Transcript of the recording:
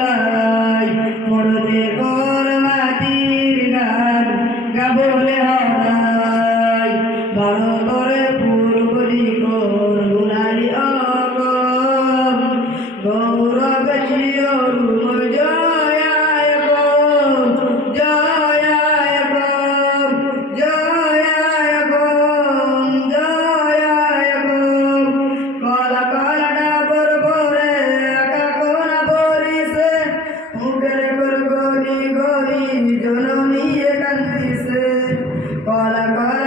কুলাই মরতে কর মাটির গান গাবলে হারাই ভারতরে পূর্ব দিকর গুণারি অগম গৌরব শিয়রুম জয়ায় গম জয়ায় গম জয়ায় গম জয়ায় গম কলা কলা ডাবর ভরে একা কোনা বরিছে মুখের গলি গলি জননী কান্দিছে কলা কলা